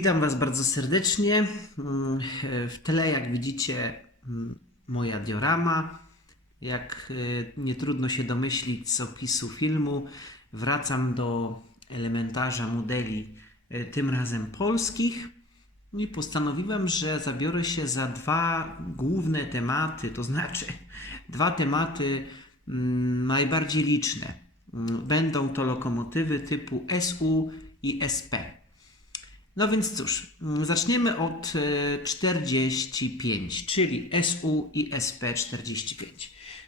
Witam Was bardzo serdecznie. Mm, W tle, jak widzicie, mm, moja diorama. Jak y, nie trudno się domyślić z opisu filmu, wracam do elementarza modeli, y, tym razem polskich. I postanowiłem, że zabiorę się za dwa główne tematy, to znaczy dwa tematy mm, najbardziej liczne. Będą to lokomotywy typu SU i SP. No więc cóż, mm, zaczniemy od e, 45, czyli SU i SP45.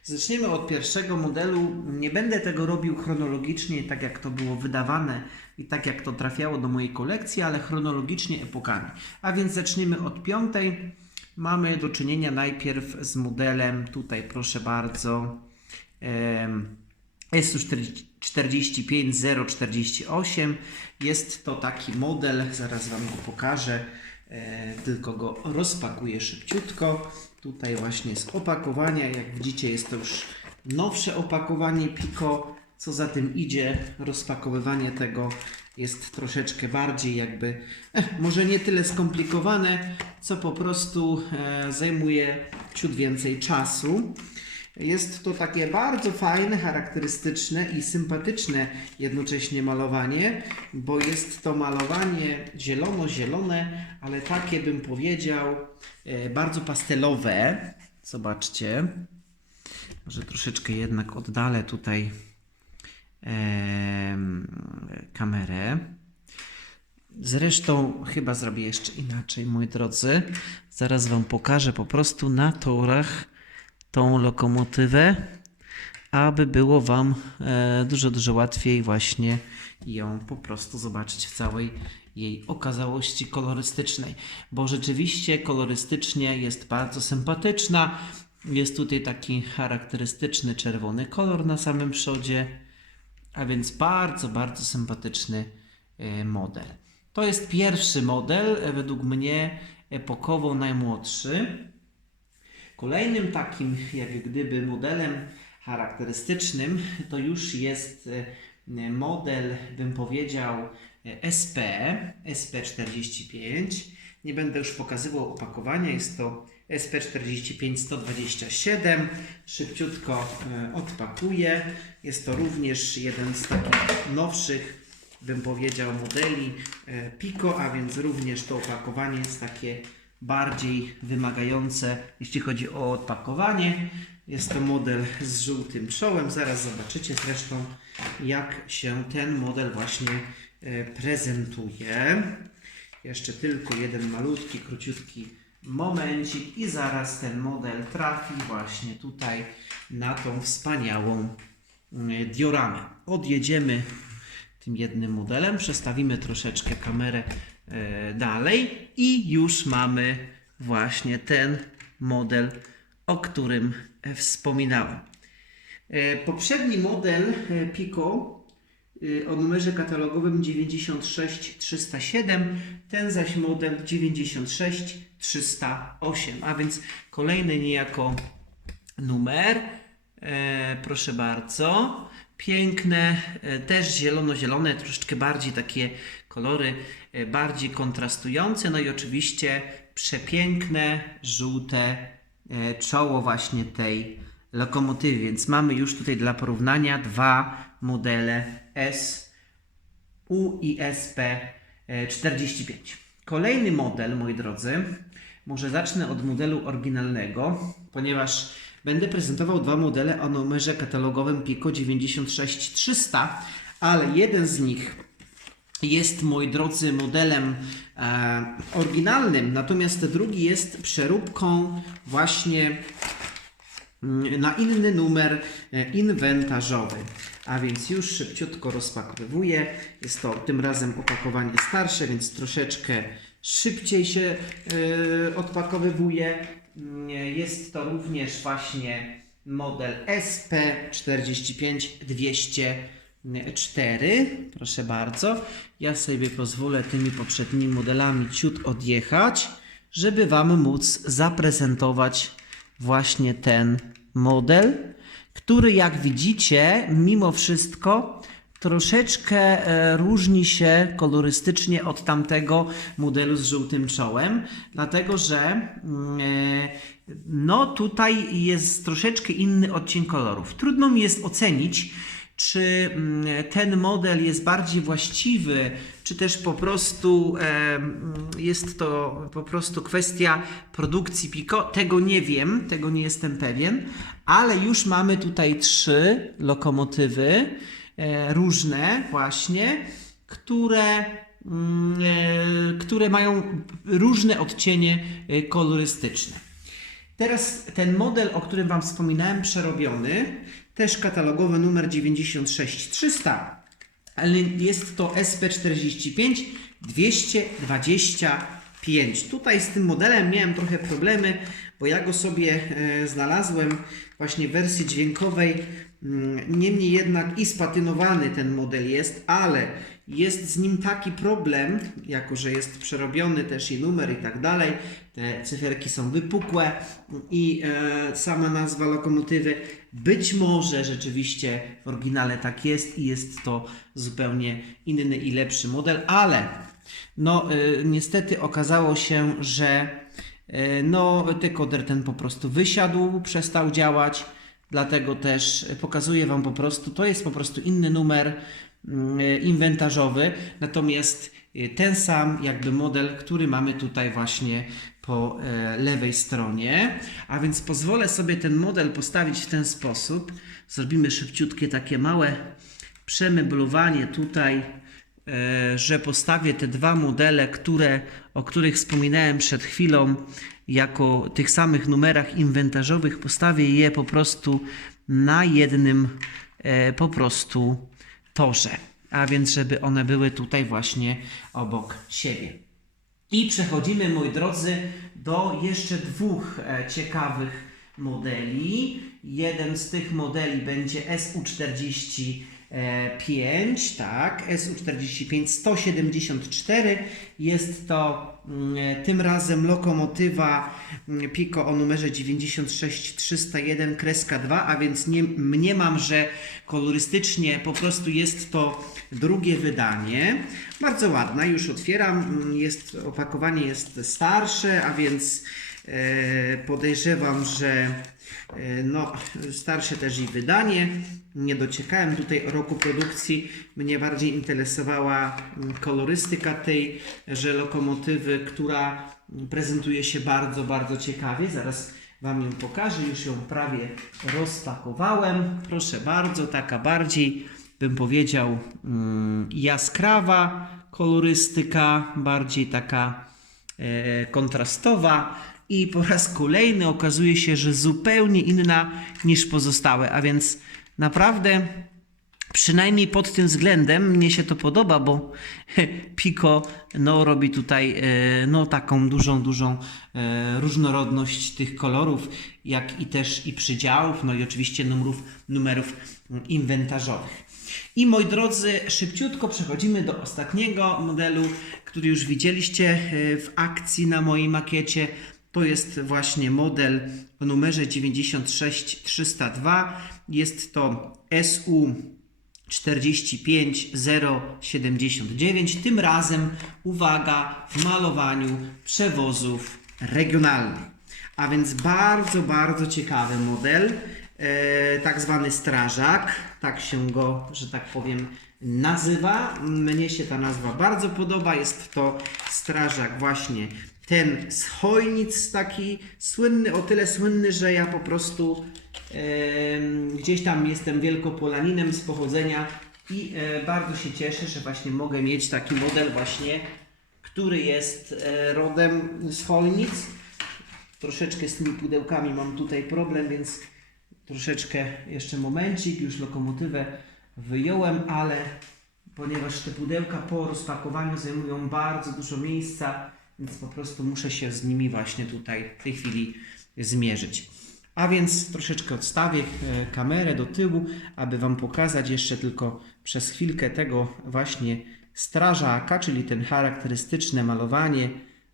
Zaczniemy od pierwszego modelu. Nie będę tego robił chronologicznie, tak jak to było wydawane i tak jak to trafiało do mojej kolekcji, ale chronologicznie epokami. A więc zaczniemy od piątej. Mamy do czynienia najpierw z modelem, tutaj proszę bardzo, SU45048. Jest to taki model, zaraz Wam go pokażę, e, tylko go rozpakuję szybciutko. Tutaj właśnie z opakowania, jak widzicie jest to już nowsze opakowanie Pico. Co za tym idzie, rozpakowywanie tego jest troszeczkę bardziej jakby, eh, może nie tyle skomplikowane, co po prostu e, zajmuje ciut więcej czasu. Jest to takie bardzo fajne, charakterystyczne i sympatyczne jednocześnie malowanie, bo jest to malowanie zielono-zielone, ale takie bym powiedział e, bardzo pastelowe. Zobaczcie. Może troszeczkę jednak oddalę tutaj em, kamerę. Zresztą chyba zrobię jeszcze inaczej, moi drodzy. Zaraz Wam pokażę po prostu na torach tą lokomotywę, aby było Wam e, dużo, dużo łatwiej właśnie ją po prostu zobaczyć w całej jej okazałości kolorystycznej, bo rzeczywiście kolorystycznie jest bardzo sympatyczna. Jest tutaj taki charakterystyczny czerwony kolor na samym przodzie, a więc bardzo, bardzo sympatyczny e, model. To jest pierwszy model, e, według mnie epokowo najmłodszy. Kolejnym takim, jak gdyby, modelem charakterystycznym to już jest e, model, bym powiedział, e, SP, SP45. Nie będę już pokazywał opakowania, jest to SP45 127. Szybciutko e, odpakuję. Jest to również jeden z takich nowszych, bym powiedział, modeli Pico, a więc również to opakowanie jest takie bardziej wymagające, jeśli chodzi o odpakowanie. Jest to model z żółtym czołem. Zaraz zobaczycie zresztą, jak się ten model właśnie e, prezentuje. Jeszcze tylko jeden malutki, króciutki momencik i zaraz ten model trafi właśnie tutaj na tą wspaniałą mm, dioramę. Odjedziemy tym jednym modelem, przestawimy troszeczkę kamerę e, dalej i już mamy właśnie ten model, o którym e, wspominałem. E, Poprzedni model e, Pico e, o numerze katalogowym 96307, ten zaś model 96308, a więc kolejny niejako numer. E, proszę bardzo. Piękne, e, też zielono-zielone, troszeczkę bardziej takie kolory, e, bardziej kontrastujące. No i oczywiście przepiękne, żółte e, czoło właśnie tej lokomotywy. Więc mamy już tutaj dla porównania dwa modele S U i SP e, 45. Kolejny model, moi drodzy, może zacznę od modelu oryginalnego, ponieważ będę prezentował dwa modele o numerze katalogowym Pico 96300, ale jeden z nich jest, moi drodzy, modelem e, oryginalnym, natomiast drugi jest przeróbką właśnie mm, na inny numer e, inwentarzowy. A więc już szybciutko rozpakowywuję. Jest to tym razem opakowanie starsze, więc troszeczkę szybciej się e, odpakowywuje. Jest to również właśnie model SP45204. Proszę bardzo. Ja sobie pozwolę tymi poprzednimi modelami ciut odjechać, żeby Wam móc zaprezentować właśnie ten model, który jak widzicie, mimo wszystko troszeczkę e, różni się kolorystycznie od tamtego modelu z żółtym czołem, dlatego że mm, e, no tutaj jest troszeczkę inny odcień kolorów. Trudno mi jest ocenić, czy mm, ten model jest bardziej właściwy, czy też po prostu e, mm, jest to po prostu kwestia produkcji Pico. Tego nie wiem, tego nie jestem pewien, ale już mamy tutaj trzy lokomotywy różne właśnie, które, mm, e, które mają różne odcienie e, kolorystyczne. Teraz ten model, o którym Wam wspominałem, przerobiony, też katalogowy numer 96300, ale jest to SP45 225. Tutaj z tym modelem miałem trochę problemy, bo ja go sobie e, znalazłem właśnie w wersji dźwiękowej. Mm, Niemniej jednak i spatynowany ten model jest, ale jest z nim taki problem, jako że jest przerobiony też i numer i tak dalej, te cyferki są wypukłe i e, sama nazwa lokomotywy być może rzeczywiście w oryginale tak jest i jest to zupełnie inny i lepszy model, ale no e, niestety okazało się, że e, no dekoder ten po prostu wysiadł, przestał działać, dlatego też pokazuję Wam po prostu, to jest po prostu inny numer mm, inwentarzowy, natomiast e, ten sam jakby model, który mamy tutaj właśnie po e, lewej stronie, a więc pozwolę sobie ten model postawić w ten sposób. Zrobimy szybciutkie takie małe przemeblowanie tutaj, e, że postawię te dwa modele, które, o których wspominałem przed chwilą, jako tych samych numerach inwentarzowych, postawię je po prostu na jednym e, po prostu torze. A więc, żeby one były tutaj właśnie obok siebie. I przechodzimy, moi drodzy, do jeszcze dwóch e, ciekawych modeli. Jeden z tych modeli będzie SU45, tak, SU45 174. Jest to mm, tym razem lokomotywa mm, Pico o numerze 96301 kreska 2, a więc nie mniemam, że kolorystycznie po prostu jest to drugie wydanie. Bardzo ładna, już otwieram. Mm, Jest, opakowanie jest starsze, a więc podejrzewam, że e, no, starsze też i wydanie. Nie dociekałem tutaj roku produkcji. Mnie bardziej interesowała mm, kolorystyka tej, że lokomotywy, która prezentuje się bardzo, bardzo ciekawie. Zaraz Wam ją pokażę. Już ją prawie rozpakowałem. Proszę bardzo, taka bardziej bym powiedział mm, jaskrawa kolorystyka, bardziej taka e, kontrastowa i po raz kolejny okazuje się, że zupełnie inna niż pozostałe, a więc naprawdę przynajmniej pod tym względem mnie się to podoba, bo Pico no, robi tutaj e, no, taką dużą, dużą e, różnorodność tych kolorów, jak i też i przydziałów, no i oczywiście numerów, numerów mm, inwentarzowych. I moi drodzy, szybciutko przechodzimy do ostatniego modelu, który już widzieliście e, w akcji na mojej makiecie. To jest właśnie model o numerze 96302. Jest to SU 45079. Tym razem uwaga w malowaniu przewozów regionalnych. A więc bardzo, bardzo ciekawy model. E, tak zwany strażak, tak się go, że tak powiem, nazywa. Mnie się ta nazwa bardzo podoba. Jest to strażak właśnie ten z Chojnic, taki słynny, o tyle słynny, że ja po prostu em, gdzieś tam jestem wielkopolaninem z pochodzenia i e, bardzo się cieszę, że właśnie mogę mieć taki model właśnie, który jest e, rodem z Chojnic. Troszeczkę z tymi pudełkami mam tutaj problem, więc troszeczkę jeszcze momencik, już lokomotywę wyjąłem, ale ponieważ te pudełka po rozpakowaniu zajmują bardzo dużo miejsca, więc po prostu muszę się z nimi właśnie tutaj w tej chwili zmierzyć. A więc troszeczkę odstawię e, kamerę do tyłu, aby Wam pokazać jeszcze tylko przez chwilkę tego właśnie strażaka, czyli ten charakterystyczne malowanie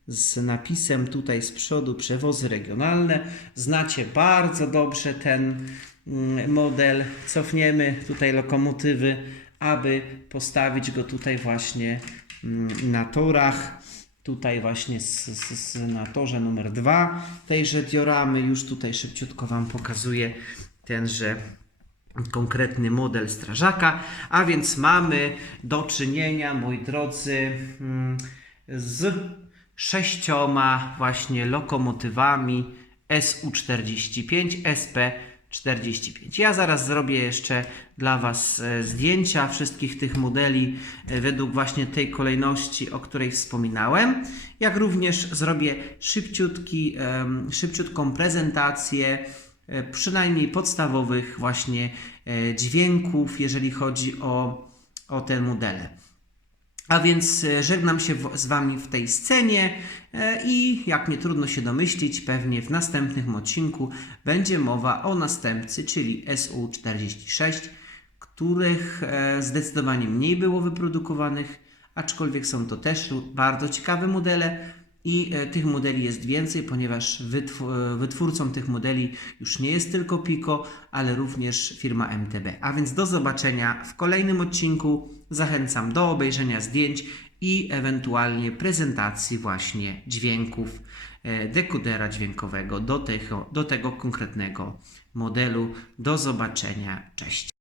z napisem tutaj z przodu przewozy regionalne. Znacie bardzo dobrze ten mm, model. Cofniemy tutaj lokomotywy, aby postawić go tutaj właśnie mm, na torach. Tutaj właśnie z, na torze numer dwa tejże dioramy. Już tutaj szybciutko Wam pokazuję tenże konkretny model strażaka, a więc mamy do czynienia, moi drodzy, mm, z sześcioma właśnie lokomotywami SU45, SP45. Ja zaraz zrobię jeszcze dla Was e, zdjęcia wszystkich tych modeli e, według właśnie tej kolejności, o której wspominałem, jak również zrobię szybciutki, szybciutką prezentację e, przynajmniej podstawowych właśnie dźwięków, jeżeli chodzi o, o te modele. A więc e, żegnam się z Wami w tej scenie e, i jak nie trudno się domyślić, pewnie w następnym odcinku będzie mowa o następcy, czyli SU46, których e, zdecydowanie mniej było wyprodukowanych, aczkolwiek są to też bardzo ciekawe modele i e, tych modeli jest więcej, ponieważ e, wytwórcą tych modeli już nie jest tylko Pico, ale również firma MTB. A więc do zobaczenia w kolejnym odcinku. Zachęcam do obejrzenia zdjęć i ewentualnie prezentacji właśnie dźwięków e, dekodera dźwiękowego do tego, do tego konkretnego modelu. Do zobaczenia. Cześć.